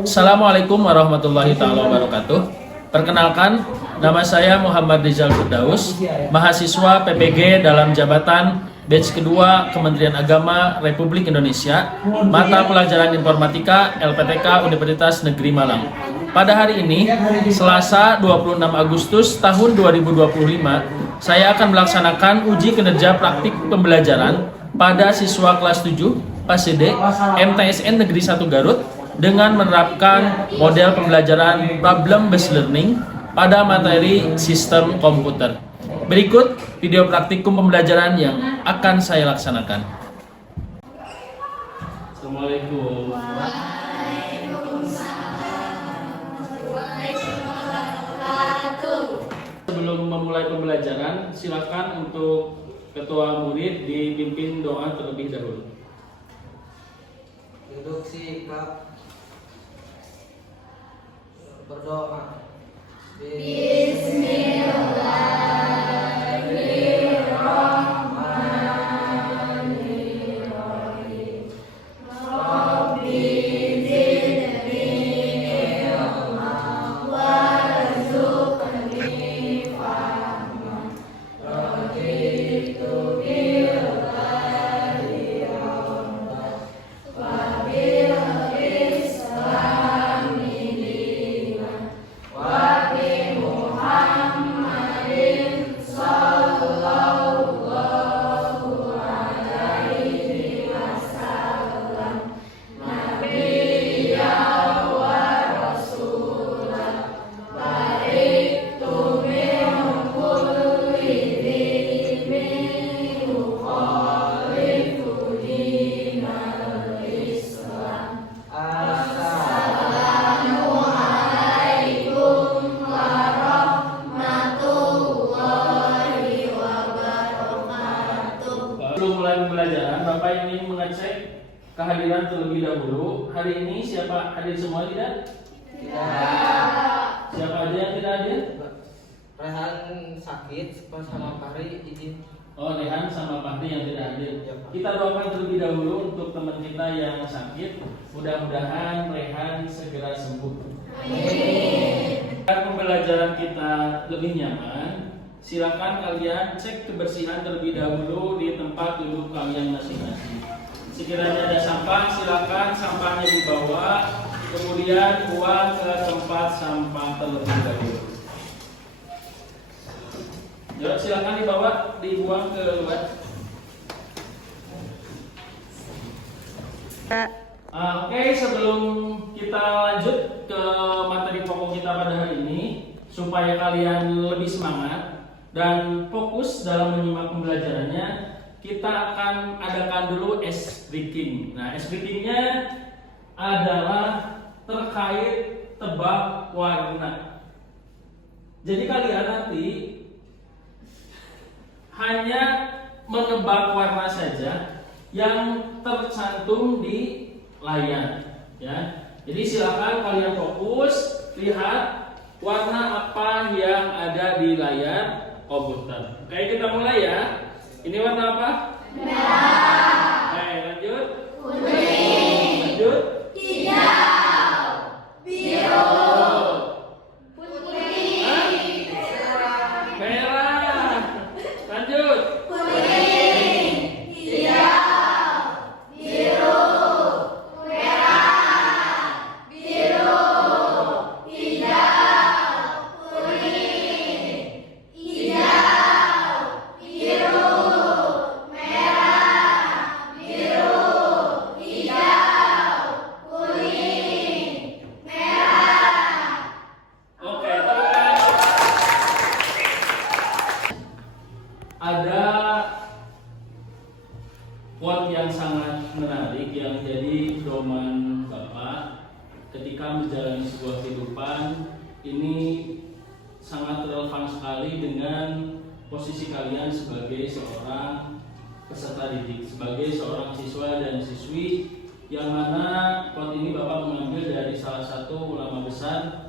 Assalamualaikum warahmatullahi taala wabarakatuh. Perkenalkan, nama saya Muhammad Rizal Firdaus, mahasiswa PPG dalam jabatan batch kedua Kementerian Agama Republik Indonesia, mata pelajaran informatika LPTK Universitas Negeri Malang. Pada hari ini, Selasa 26 Agustus tahun 2025, saya akan melaksanakan uji kinerja praktik pembelajaran pada siswa kelas 7 PASED MTSN Negeri 1 Garut dengan menerapkan model pembelajaran problem-based learning pada materi sistem komputer. Berikut video praktikum pembelajaran yang akan saya laksanakan. Assalamualaikum. Sebelum memulai pembelajaran, silakan untuk ketua murid dipimpin doa terlebih dahulu. Duduk sikap berdoa. Bismillahirrahmanirrahim. Rabbi zidni ilma warzuqni fahma. Raditu billahi rabban wa bil islami dinan wa bi Muhammadin sallallahu alaihi wasallam nabiyyan wa rasulan baiktu min kulli dhimmin yukhalifu dinal Islam. Assalamualaikum warahmatullahi wabarakatuh. Sebelum mulai pembelajaran, Bapak ingin mengecek kehadiran terlebih dahulu. Hari ini siapa hadir semua tidak? Tidak. Siapa aja yang tidak hadir? Rehan sakit pas sama Fahri izin. Oh, Rehan sama Fahri yang tidak hadir. Ya, Pak. Kita doakan terlebih dahulu untuk teman kita yang sakit. Mudah-mudahan Rehan segera sembuh. Amin. Agar pembelajaran kita lebih nyaman, silakan kalian cek kebersihan terlebih dahulu di tempat duduk kalian masing-masing. Sekiranya ada sampah, silakan sampahnya dibawa, kemudian buang ke tempat sampah terlebih dahulu. Yuk, silakan dibuang ke luar. Oke, sebelum kita lanjut ke materi pokok kita pada hari ini, supaya kalian lebih semangat dan fokus dalam menyimak pembelajarannya, kita akan adakan dulu ice breaking. Nah, ice breakingnya adalah terkait tebak warna. Jadi kalian nanti hanya menebak warna saja yang tercantum di layar, ya. Jadi silakan kalian fokus lihat warna apa yang ada di layar komputer. Oke, kita mulai ya. Ini warna apa? Merah. Oke, lanjut. Kuning. Lanjut. Hijau. Biru. Putih. Merah. Lanjut. Kuning. Hijau. Biru. Merah. Biru. Hijau. Kuning. Hijau. Biru. Merah. Biru. Hijau. Kuning. Merah. Oke, teman-teman. Ada quote yang sangat menarik yang jadi doman Bapak ketika menjalani sebuah kehidupan. Ini sangat relevan sekali dengan posisi kalian sebagai seorang peserta didik, sebagai seorang siswa dan siswi, yang mana quote ini Bapak mengambil dari salah satu ulama besar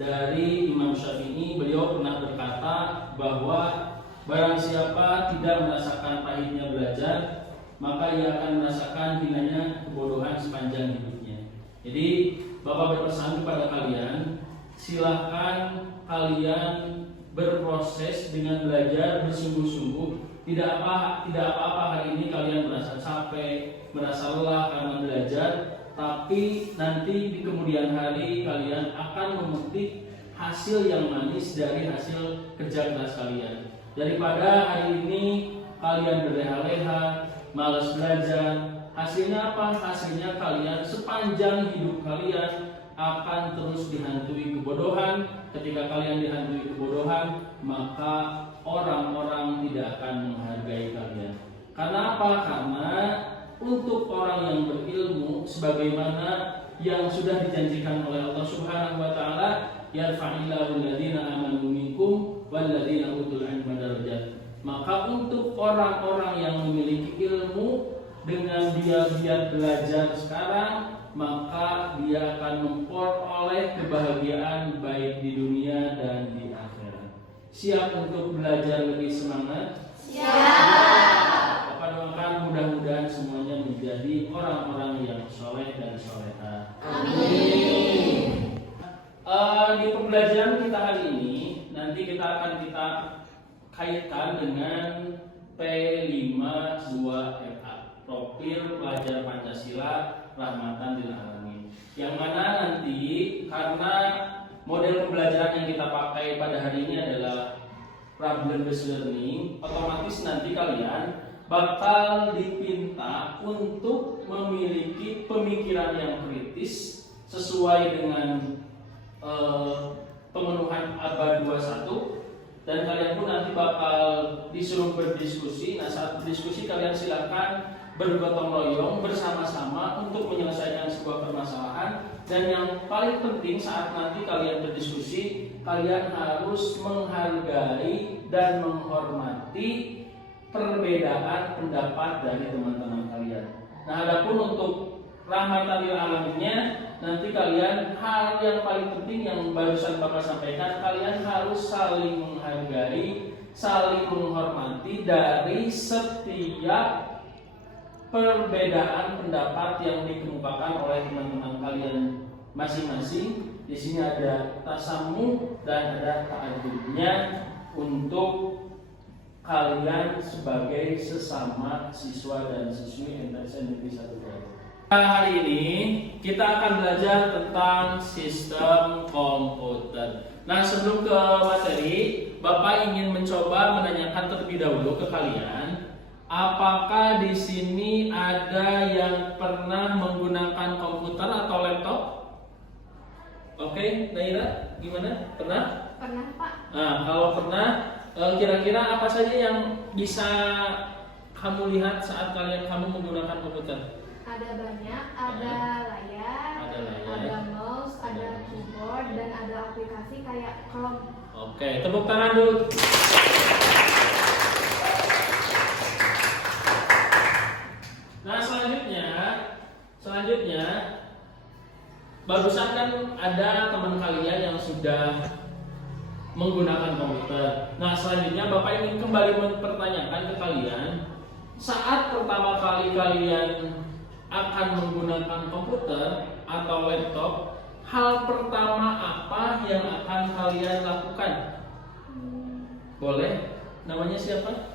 dari Imam Syafi'i. Beliau pernah berkata bahwa barang siapa tidak merasakan pahitnya belajar, maka ia akan merasakan hinanya kebodohan sepanjang hidupnya. Jadi Bapak berpesan kepada kalian, silahkan kalian berproses dengan belajar bersungguh-sungguh. Tidak apa-apa hari ini kalian merasa capek, merasa lelah karena belajar, tapi nanti di kemudian hari kalian akan memetik hasil yang manis dari hasil kerja keras kalian. Daripada hari ini kalian berleha-leha, malas belajar, hasilnya apa? Hasilnya kalian sepanjang hidup kalian akan terus dihantui kebodohan. Ketika kalian dihantui kebodohan, maka orang-orang tidak akan menghargai kalian. Karena apa? Karena untuk orang yang berilmu, sebagaimana yang sudah dijanjikan oleh Allah Subhanahu wa taala, yarfa'illahu alladziina aamanu minkum walladziina utul 'ilma darajat. Maka untuk orang-orang yang memiliki ilmu, dengan dia giat belajar sekarang, maka dia akan memperoleh kebahagiaan baik di dunia dan di akhirat. Siap untuk belajar lebih semangat? Siap. Bapak doakan mudah-mudahan semuanya menjadi orang-orang yang soleh dan soleha. Amin. Di pembelajaran kita hari ini, nanti kita akan kaitkan dengan P52MA, profil pelajar Pancasila rahmatan lil alamin. Yang mana nanti karena model pembelajaran yang kita pakai pada hari ini adalah problem based learning, otomatis nanti kalian bakal dipinta untuk memiliki pemikiran yang kritis sesuai dengan pemenuhan ABA 21. Dan kalian pun nanti bakal disuruh berdiskusi. Nah, saat berdiskusi kalian silakan bergotong royong bersama-sama untuk menyelesaikan sebuah permasalahan. Dan yang paling penting saat nanti kalian berdiskusi, kalian harus menghargai dan menghormati perbedaan pendapat dari teman-teman kalian. Nah, adapun untuk rahmatan lil alaminnya, nanti kalian hal yang paling penting yang barusan Bapak sampaikan, kalian harus saling menghargai, saling menghormati dari setiap perbedaan pendapat yang dikemukakan oleh teman-teman kalian masing-masing. Di sini ada tasamu dan ada ta'adubnya untuk kalian sebagai sesama siswa dan siswi MTS Negeri 1 Garut. Hari ini kita akan belajar tentang sistem komputer. Nah, sebelum ke materi, Bapak ingin mencoba menanyakan terlebih dahulu ke kalian, apakah di sini ada yang pernah menggunakan komputer atau laptop? Oke, Naira, gimana? Pernah? Pernah, Pak. Nah, kalau pernah, kira-kira apa saja yang bisa kamu lihat saat kamu menggunakan komputer? Ada banyak, ada layar, ada mouse, ada keyboard, dan ada aplikasi kayak Chrome. Oke, tepuk tangan dulu. Nah, selanjutnya barusan kan ada teman kalian yang sudah menggunakan komputer. Nah, selanjutnya Bapak ingin kembali mempertanyakan ke kalian, saat pertama kali kalian akan menggunakan komputer atau laptop, hal pertama apa yang akan kalian lakukan? Boleh? Namanya siapa?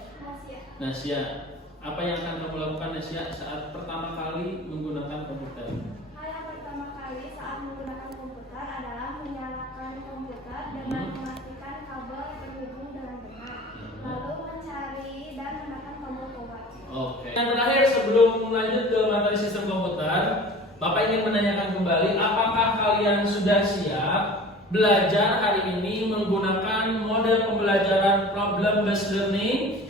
Nasya. Apa yang akan kamu lakukan, Nasya, saat pertama kali menggunakan komputer? Hal yang pertama kali saat menggunakan komputer adalah menyalakan komputer dengan memastikan kabel terhubung dengan benar, lalu mencari dan menekan tombol power. Oke. Yang terakhir sebelum lanjut ke materi sistem komputer, Bapak ingin menanyakan kembali, apakah kalian sudah siap belajar hari ini menggunakan model pembelajaran problem based learning?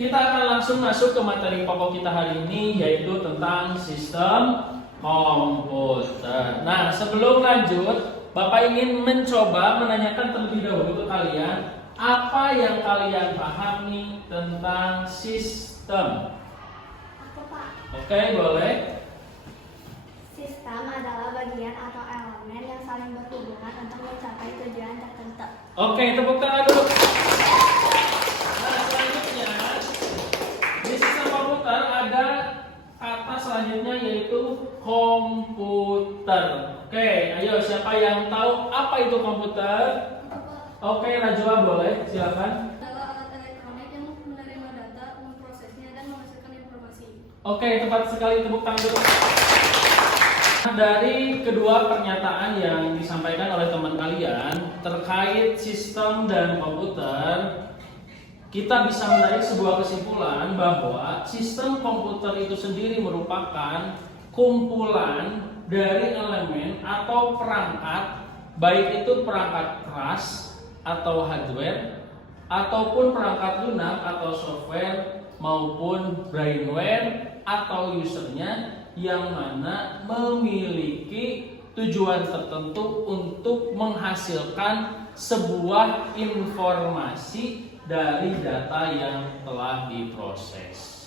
Kita akan langsung masuk ke materi pokok kita hari ini, yaitu tentang sistem komputer. Nah, sebelum lanjut, Bapak ingin mencoba menanyakan terlebih dahulu ke kalian, apa yang kalian pahami tentang sistem? Aku, Pak. Oke, boleh. Sistem adalah bagian atau elemen yang saling berhubungan untuk mencapai tujuan tertentu. Oke, tepuk tangan dulu. Nah, selanjutnya di sistem komputer ada kata selanjutnya selanjutnya yaitu komputer. Oke, ayo siapa yang tahu apa itu komputer? Oke, Najwa boleh, silakan. Adalah alat elektronik yang menerima data, memprosesnya, dan menghasilkan informasi. Oke, tepat sekali, tepuk tangan dulu. Dari kedua pernyataan yang disampaikan oleh teman kalian terkait sistem dan komputer, kita bisa menarik sebuah kesimpulan bahwa sistem komputer itu sendiri merupakan kumpulan dari elemen atau perangkat, baik itu perangkat keras atau hardware, ataupun perangkat lunak atau software, maupun brainware atau usernya, yang mana memiliki tujuan tertentu untuk menghasilkan sebuah informasi dari data yang telah diproses.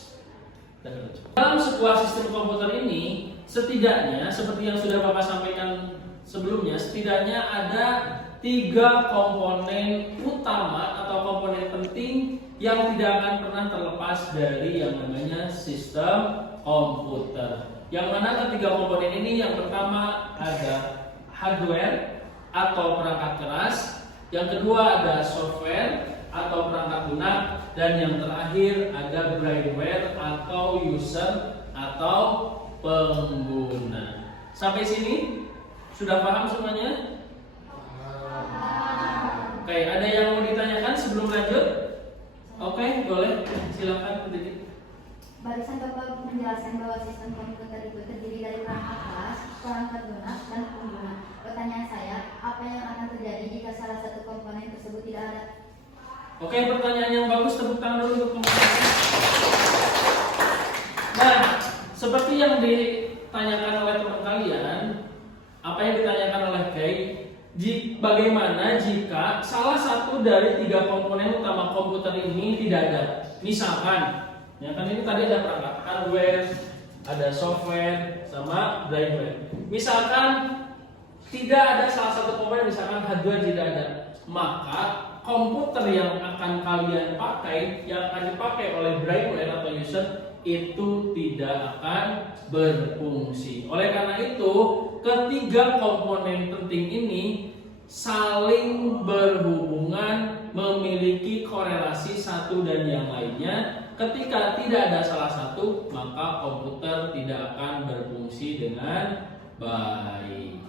Dalam sebuah sistem komputer ini, setidaknya seperti yang sudah Bapak sampaikan sebelumnya, setidaknya ada 3 komponen utama atau komponen penting yang tidak akan pernah terlepas dari yang namanya sistem komputer. Yang mana ketiga komponen ini, yang pertama ada hardware atau perangkat keras, yang kedua ada software atau perangkat lunak, dan yang terakhir ada brainware atau user atau pengguna. Sampai sini sudah paham semuanya? Oke, ada yang mau ditanyakan sebelum lanjut? Oke, boleh, silakan. Barusan Bapak menjelaskan bahwa sistem komputer itu terdiri dari perangkat keras, perangkat lunak, dan pengguna. Pertanyaan saya, apa yang akan terjadi jika salah satu komponen tersebut tidak ada? Oke, pertanyaan yang bagus, tepuk tangan dulu untuk teman-teman. Nah, seperti yang ditanyakan oleh teman kalian, apa yang ditanyakan oleh Kay, bagaimana jika salah satu dari 3 komponen utama komputer ini tidak ada? Misalkan, ya kan ini tadi ada perangkat hardware, ada software, sama brainware. Misalkan tidak ada salah satu komponen, misalkan hardware tidak ada, maka komputer yang akan kalian pakai, yang akan dipakai oleh brainware atau user, itu tidak akan berfungsi. Oleh karena itu, ketiga komponen penting ini saling berhubungan, memiliki korelasi satu dan yang lainnya. Ketika tidak ada salah satu, maka komputer tidak akan berfungsi dengan baik.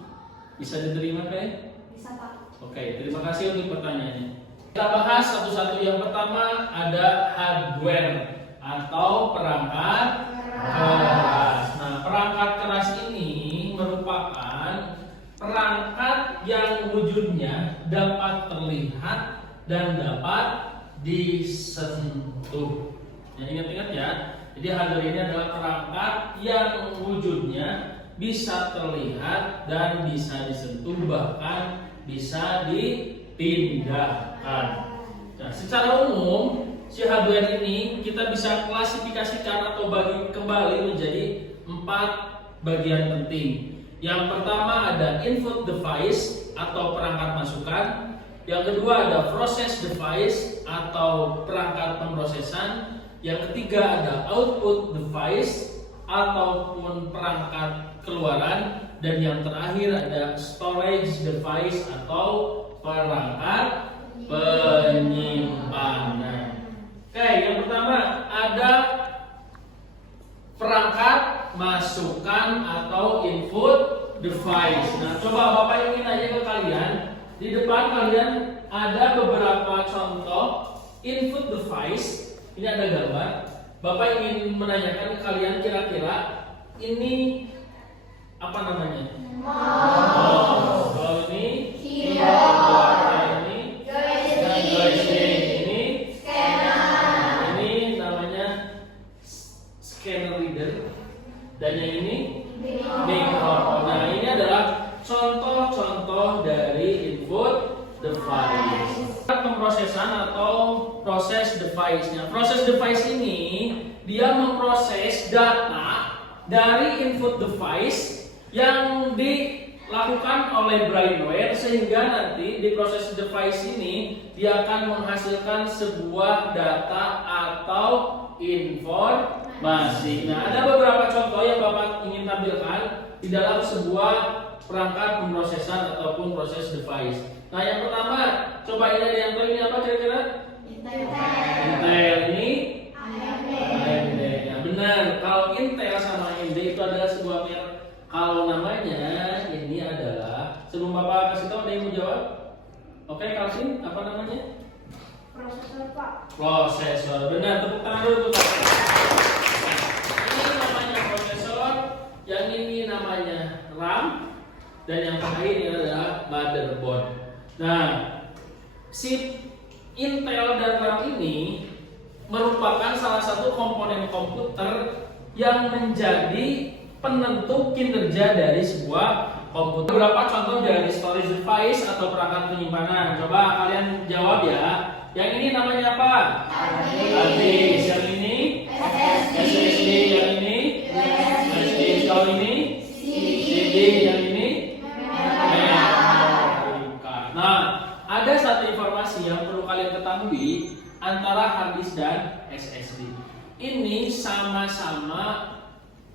Bisa diterima, Kay? Bisa, Pak. Oke, terima kasih untuk pertanyaannya. Kita bahas satu-satu. Yang pertama ada hardware atau perangkat keras. Nah, perangkat keras ini merupakan perangkat yang wujudnya dapat terlihat dan dapat disentuh. Ya, ingat-ingat ya. Jadi hardware ini adalah perangkat yang wujudnya bisa terlihat dan bisa disentuh, bahkan bisa dipindahkan. Nah, secara umum si hardware ini kita bisa klasifikasikan atau bagi kembali menjadi 4 bagian penting. Yang pertama ada input device atau perangkat masukan. Yang kedua ada process device atau perangkat pemrosesan. Yang ketiga ada output device ataupun perangkat keluaran. Dan yang terakhir ada storage device atau perangkat penyimpanan. Oke, yang pertama ada perangkat masukan atau input device. Nah, coba Bapak ingin nanya ke kalian, di depan kalian ada beberapa contoh input device. Ini ada gambar. Bapak ingin menanyakan ke kalian, kira-kira ini apa namanya? Mouse. Kalau ini keyboard. Ini joystick. Ini scanner. Ini namanya scanner reader. Dan yang ini microphone. Nah, ini adalah contoh-contoh dari input device. Pemrosesan atau proses device-nya. Proses device ini dia memproses data dari input device yang dilakukan oleh brainware, sehingga nanti di proses device ini dia akan menghasilkan sebuah data atau informasi. Masih. Nah, ada beberapa contoh yang Bapak ingin tampilkan di dalam sebuah perangkat pemrosesan ataupun proses device. Nah, yang pertama, coba ini ada yang tahu ini apa kira-kira? Intel. Ini AMD. Ya, benar. Kalau Intel sama AMD itu adalah sebuah merek. Kalau namanya ini adalah, sebelum Bapak kasih tahu ada yang mau jawab? Oke, Kalsin, apa namanya? Prosesor, Pak. Prosesor. Benar, tepuk tangan dulu untuk Bapak. Ini namanya prosesor, yang ini namanya RAM, dan yang terakhir ini adalah motherboard. Nah, si Intel dan RAM ini merupakan salah satu komponen komputer yang menjadi penentu kinerja dari sebuah komputer. Beberapa contoh dari storage device atau perangkat penyimpanan. Coba kalian jawab ya. Yang ini namanya apa? Hard disk. Yang ini SSD. Yang ini SSD. Kalau ini CD. Yang ini memory card. Nah, ada satu informasi yang perlu kalian ketahui antara hard disk dan SSD. Ini sama-sama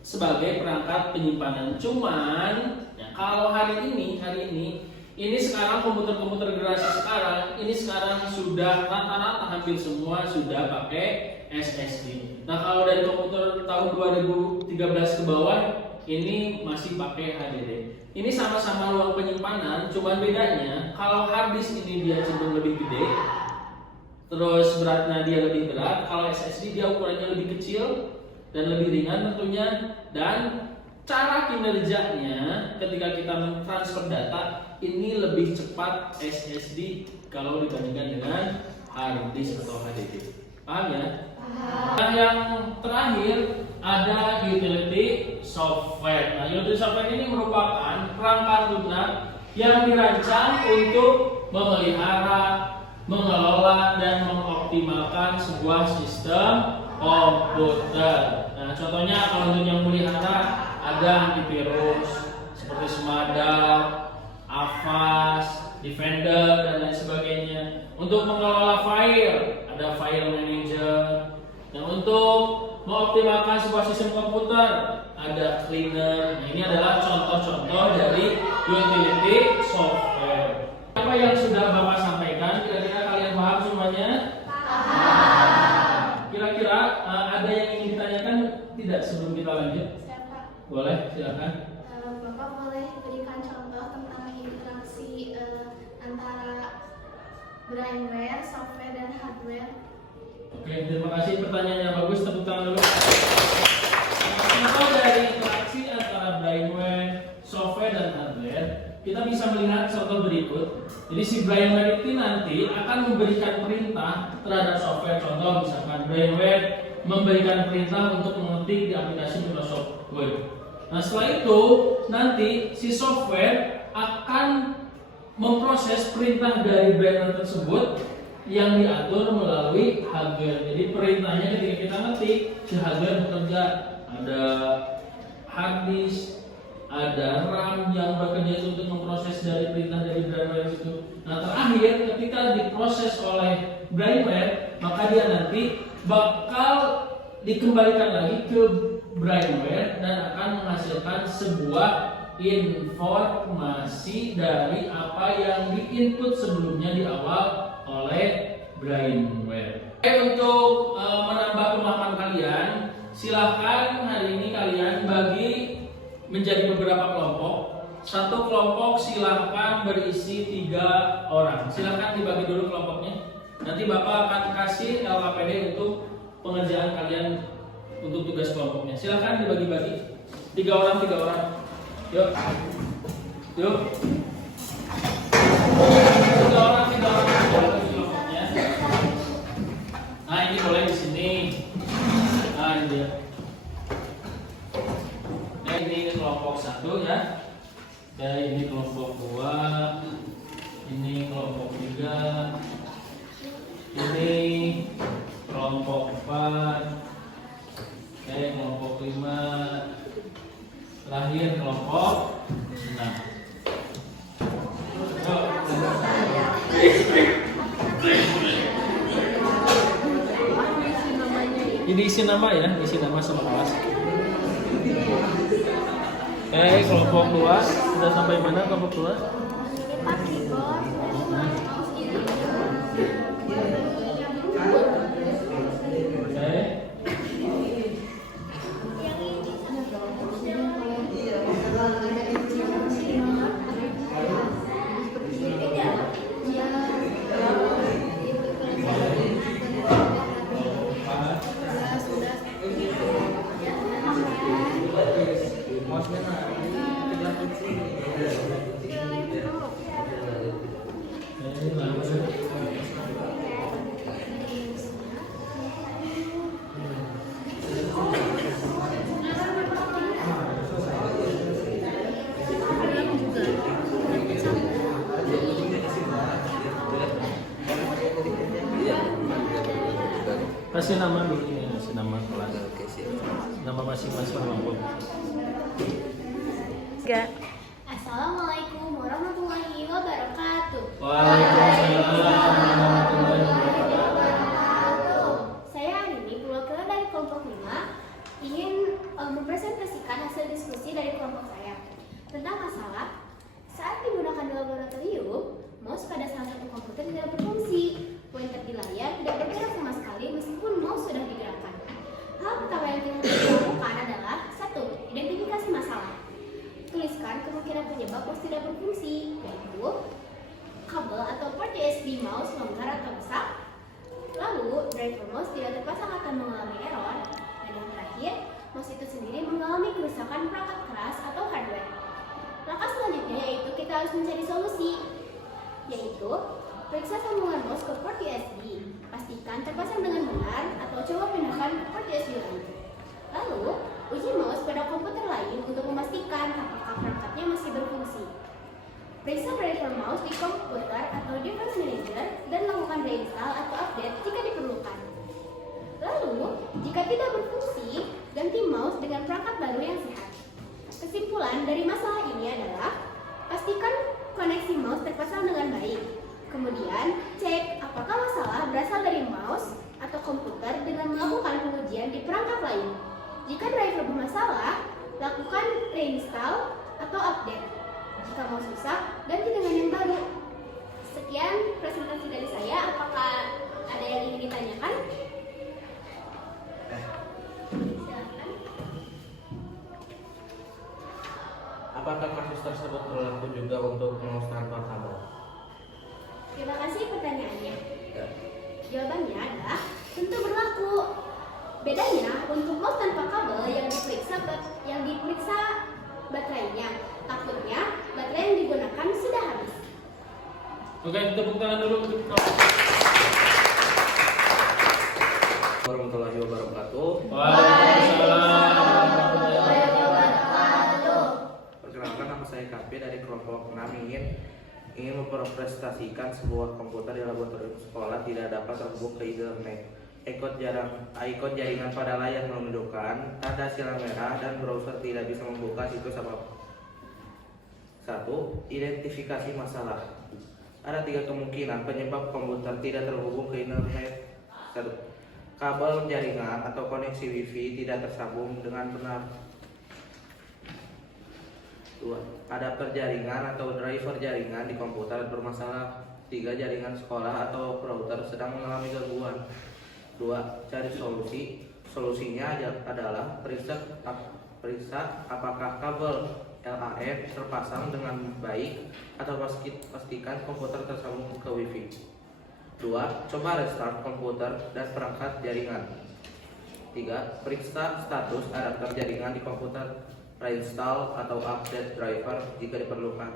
sebagai perangkat penyimpanan. Cuman ya, kalau hari ini sekarang komputer-komputer generasi sekarang ini sekarang sudah rata-rata hampir semua sudah pakai SSD. Nah, kalau dari komputer tahun 2013 ke bawah ini masih pakai HDD. Ini sama-sama ruang penyimpanan, cuman bedanya kalau hard disk ini dia cenderung lebih gede, terus beratnya dia lebih berat. Kalau SSD dia ukurannya lebih kecil dan lebih ringan tentunya, dan cara kinerjanya ketika kita mentransfer data ini lebih cepat SSD kalau dibandingkan dengan hard disk atau HDD. Paham ya? Nah, yang terakhir ada utility software. Nah, utility software ini merupakan perangkat lunak yang dirancang untuk memelihara, mengelola, dan mengoptimalkan sebuah sistem komputer. Nah, contohnya kalau untuk yang melihara ada antivirus seperti Smadar, Avast, Defender, dan lain sebagainya. Untuk mengelola file ada file manager. Dan untuk mengoptimalkan sebuah sistem komputer ada cleaner. Nah, ini adalah contoh-contoh dari utility software. Apa yang sudah Bapak sampaikan, kira-kira kalian paham semuanya? Kira-kira ada yang ingin ditanyakan tidak sebelum kita lanjut? Siapa? Boleh, silakan. Bapak boleh berikan contoh tentang interaksi antara brainware, software, dan hardware? Oke, terima kasih, pertanyaannya bagus, tepuk tangan dulu. Contoh dari interaksi antara brainware, software, dan hardware, kita bisa melihat contoh berikut. Jadi si brainware itu nanti akan memberikan perintah terhadap software. Contoh misalkan brainware memberikan perintah untuk mengetik di aplikasi Microsoft Word. Nah, setelah itu nanti si software akan memproses perintah dari brainware tersebut yang diatur melalui hardware. Jadi perintahnya ketika kita ngetik, si hardware bekerja. Ada hard disk, ada RAM yang bekerja untuk memproses dari perintah dari brainware itu. Nah, terakhir ketika diproses oleh brainware, maka dia nanti bakal dikembalikan lagi ke brainware dan akan menghasilkan sebuah informasi dari apa yang diinput sebelumnya di awal oleh brainware. Oke, untuk menambah pemahaman kalian, silahkan hari ini kalian bagi menjadi beberapa kelompok. Satu kelompok silahkan berisi 3 orang. Silahkan dibagi dulu kelompoknya. Nanti Bapak akan kasih LKPD untuk pengerjaan kalian untuk tugas kelompoknya. Silahkan dibagi-bagi. 3 orang. Yuk. 3 orang bagi kelompoknya. Nah, ini boleh di sini. Nah, ini dia. Nah, ini kelompok 1 ya. Dan ini kelompok 2. Ini kelompok 3. Ini kelompok 4. Kelompok 5. Terakhir kelompok 6. diisi nama ya, isi nama sama kelas. Oke, kelompok 2 sudah sampai mana kelompok 2? Pak keyboard, mouse ini. Oke. Kasih nama dulu ini, kasih nama kelas. Nama masing-masing kelompok. Assalamualaikum warahmatullahi wabarakatuh. Saya hari ini perwakilan dari kelompok 5 ingin mempresentasikan hasil diskusi dari kelompok saya tentang masalah saat digunakan di laboratorium, mouse pada salah satu komputer tidak berfungsi. Pointer di layar tidak bergerak sama sekali meskipun mouse sudah digerakkan. Hal pertama yang kita harus lakukan adalah 1. Identifikasi masalah. Tuliskan kemungkinan penyebab mouse tidak berfungsi, yaitu kabel atau port USB mouse longgar atau rusak. Lalu, driver mouse tidak terpasang akan mengalami error. Dan yang terakhir, mouse itu sendiri mengalami kerusakan perangkat keras atau hardware. Langkah selanjutnya yaitu kita harus mencari solusi, yaitu periksa sambungan mouse ke port USB. Pastikan terpasang dengan benar atau coba pindahkan ke port USB lain. Lalu, uji mouse pada komputer lain untuk memastikan apakah perangkatnya masih berfungsi. Periksa driver mouse di komputer atau device manager dan lakukan reinstall atau update jika diperlukan. Lalu, jika tidak berfungsi, ganti mouse dengan perangkat baru yang sehat. Kesimpulan dari masalah ini adalah pastikan koneksi mouse terpasang dengan baik. Kemudian, cek apakah masalah berasal dari mouse atau komputer dengan melakukan pengujian di perangkat lain. Jika driver bermasalah, lakukan reinstall atau update. Jika mouse rusak, ganti dengan yang baru. Sekian presentasi dari saya. Apakah ada yang ingin ditanyakan? Silakan. Apakah kasus tersebut berlaku juga untuk mouse tanpa kabel? Terima kasih pertanyaannya. Jawabannya adalah tentu berlaku. Bedanya untuk mouse tanpa kabel yang diperiksa baterainya. Takutnya baterai yang digunakan sudah habis. Oke, tepuk tangan dulu. Warahmatullahi wabarakatuh. Perkenalkan, nama saya KP dari kelompok 6 ingin mempresentasikan sebuah komputer di laboratorium sekolah tidak dapat terhubung ke internet. Ikon jaringan pada layar menunjukkan tanda silang merah dan browser tidak bisa membuka situs apapun. 1. Identifikasi masalah. Ada 3 kemungkinan penyebab komputer tidak terhubung ke internet. 1. Kabel jaringan atau koneksi WiFi tidak tersambung dengan benar. 2. Adapter jaringan atau driver jaringan di komputer bermasalah. 3. Jaringan sekolah atau router sedang mengalami gangguan. 2. Cari solusi. Solusinya adalah periksa apakah kabel LAN terpasang dengan baik atau pastikan komputer tersambung ke WiFi. 2. Coba restart komputer dan perangkat jaringan. 3. Periksa status adapter jaringan di komputer, reinstall atau update driver jika diperlukan.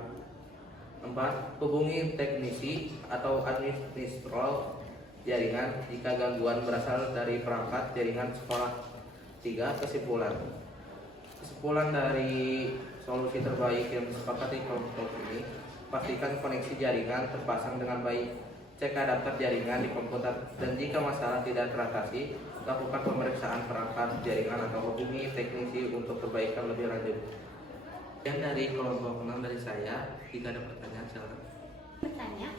4. Hubungi teknisi atau administrator jaringan jika gangguan berasal dari perangkat jaringan sekolah. 3. Kesimpulan dari solusi terbaik yang disepakati kelompok ini, pastikan koneksi jaringan terpasang dengan baik, cek adapter jaringan di komputer, dan jika masalah tidak teratasi, lakukan pemeriksaan perangkat jaringan atau hubungi teknisi untuk perbaikan lebih lanjut. Dan dari kelompok 6 dari saya, jika ada pertanyaan silakan. Bertanya,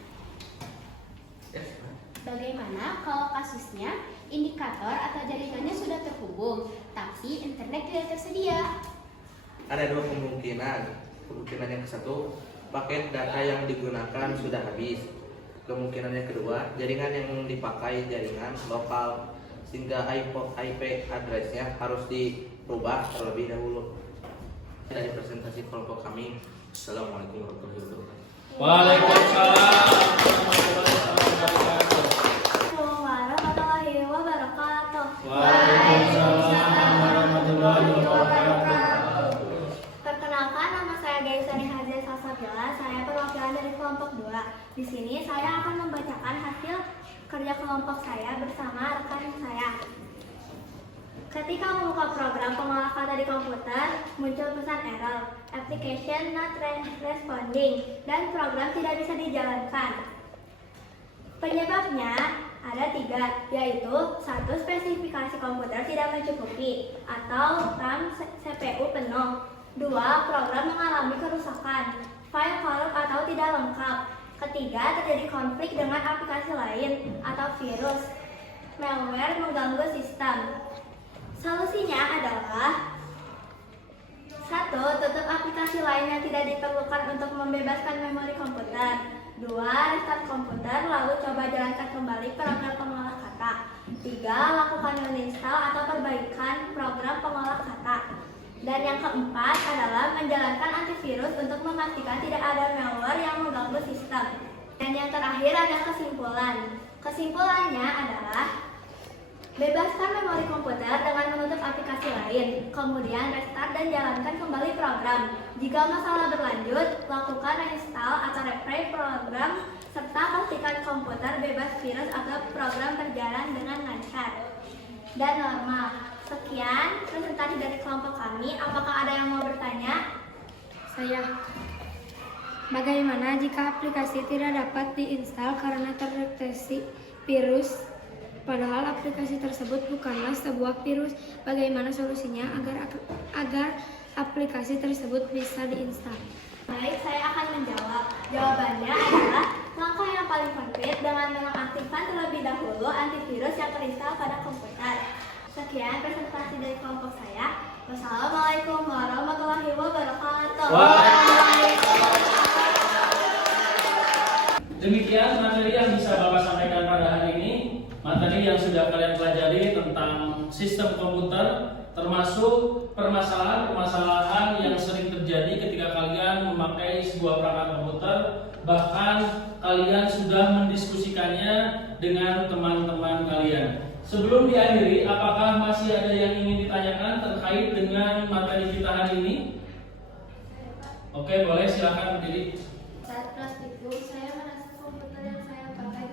bagaimana kalau kasusnya Indikator atau jaringannya sudah terhubung, tapi internet tidak tersedia. Ada dua kemungkinan. Kemungkinan yang satu, paket data yang digunakan sudah habis. Kemungkinan yang kedua, jaringan yang dipakai jaringan lokal sehingga IP address-nya harus dirubah terlebih dahulu. Dari presentasi kelompok kami, Assalamualaikum warahmatullahi wabarakatuh. Waalaikumsalam warahmatullahi wabarakatuh. Warahmatullahi wabarakatuh. Waalaikumsalam warahmatullahi wabarakatuh. Perkenalkan, nama saya Gaisani Hazia Salsabila. Saya perwakilan dari kelompok 2. Di sini saya akan membacakan hasil kerja kelompok saya bersama rekan saya. Ketika membuka program pengolah kata di komputer, muncul pesan error, application not responding, dan program tidak bisa dijalankan. Penyebabnya ada 3, yaitu 1. Spesifikasi komputer tidak mencukupi atau RAM CPU penuh. 2. Program mengalami kerusakan, file korup atau tidak lengkap. Ketiga, terjadi konflik dengan aplikasi lain atau virus, malware mengganggu sistem. Solusinya adalah 1. Tutup aplikasi lain yang tidak diperlukan untuk membebaskan memori komputer. 2. Restart komputer lalu coba jalankan kembali program pengolah kata. 3. Lakukan uninstall atau perbaikan program pengolah kata. Dan yang keempat adalah menjalankan antivirus untuk memastikan tidak ada malware yang mengganggu sistem. Dan yang terakhir ada kesimpulan. Kesimpulannya adalah bebaskan memori komputer dengan menutup aplikasi lain, kemudian restart dan jalankan kembali program. Jika masalah berlanjut, lakukan reinstall atau refresh program, serta pastikan komputer bebas virus agar program berjalan dengan lancar dan normal. Sekian presentasi dari kelompok kami. Apakah ada yang mau bertanya? Saya. Bagaimana jika aplikasi tidak dapat diinstal karena terdeteksi virus? Padahal aplikasi tersebut bukanlah sebuah virus. Bagaimana solusinya agar aplikasi tersebut bisa diinstal? Baik, saya akan menjawab. Jawabannya adalah langkah yang paling konkret dengan mengaktifkan terlebih dahulu antivirus yang terinstal pada komputer. Sekian presentasi dari kelompok saya. Wassalamualaikum warahmatullahi wabarakatuh. Demikian materi yang bisa Bapak sampaikan pada hari ini. Materi yang sudah kalian pelajari tentang sistem komputer, termasuk permasalahan-permasalahan yang sering terjadi ketika kalian memakai sebuah perangkat komputer. Bahkan kalian sudah mendiskusikannya dengan teman-teman kalian. Sebelum diakhiri, apakah masih ada yang ingin ditanyakan terkait dengan materi kita hari ini? Oke, boleh, silakan berdiri. Saat kelas 10, saya merasa komputer yang saya pakai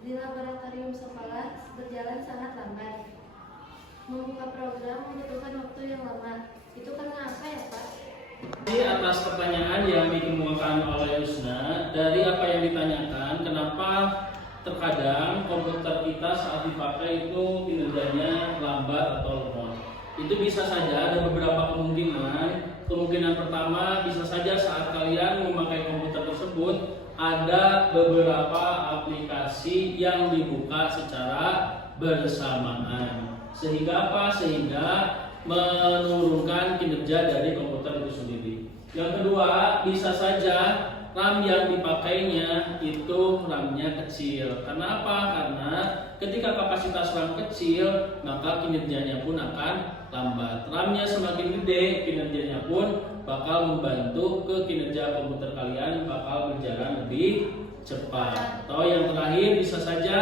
di laboratorium sekolah berjalan sangat lambat. Membuka program membutuhkan waktu yang lama. Itu karena apa ya, Pak? Di atas pertanyaan yang dikemukakan oleh Yusna, dari apa yang ditanyakan, kenapa terkadang komputer kita saat dipakai itu kinerjanya lambat atau lemot. Itu bisa saja ada beberapa kemungkinan. Kemungkinan pertama bisa saja saat kalian memakai komputer tersebut ada beberapa aplikasi yang dibuka secara bersamaan. Sehingga apa? Sehingga menurunkan kinerja dari komputer itu sendiri. Yang kedua, bisa saja RAM yang dipakainya itu RAM-nya kecil. Karena apa? Karena ketika kapasitas RAM kecil, maka kinerjanya pun akan lambat. RAM-nya semakin gede, kinerjanya pun bakal membantu ke kinerja komputer kalian bakal berjalan lebih cepat. Atau yang terakhir, bisa saja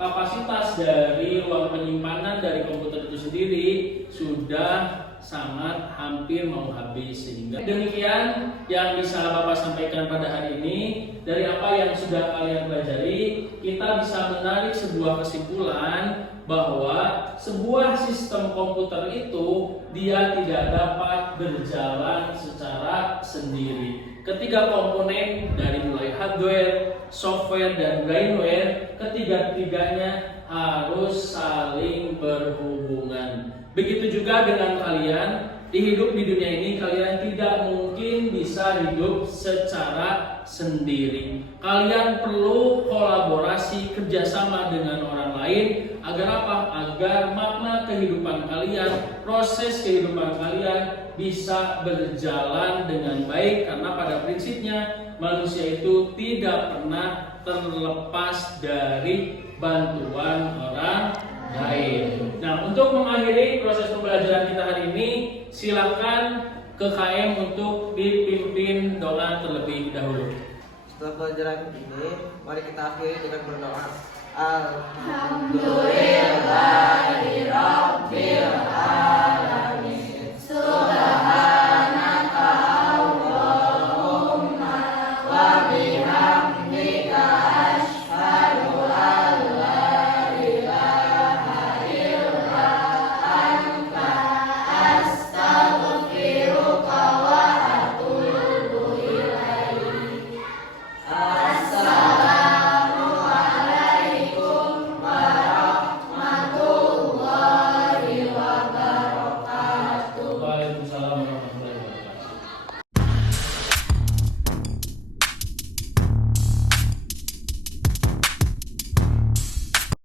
kapasitas dari ruang penyimpanan dari komputer itu sendiri sudah sangat hampir mau habis. Sehingga demikian yang bisa Bapak sampaikan pada hari ini. Dari apa yang sudah kalian pelajari, kita bisa menarik sebuah kesimpulan bahwa sebuah sistem komputer itu dia tidak dapat berjalan secara sendiri. Ketiga komponen dari mulai hardware, software, dan brainware, ketiga-tiganya harus saling berhubungan. Begitu juga dengan kalian, hidup di dunia ini kalian tidak mungkin bisa hidup secara sendiri. Kalian perlu kolaborasi, kerjasama dengan orang lain. Agar apa? Agar makna kehidupan kalian, proses kehidupan kalian bisa berjalan dengan baik. Karena pada prinsipnya manusia itu tidak pernah terlepas dari bantuan orang lain. Nah, untuk mengakhiri proses pembelajaran kita hari ini, silakan ke KM untuk dipimpin doa terlebih dahulu. Setelah pelajaran ini, mari kita akhiri dengan berdoa. Alhamdulillahirabbil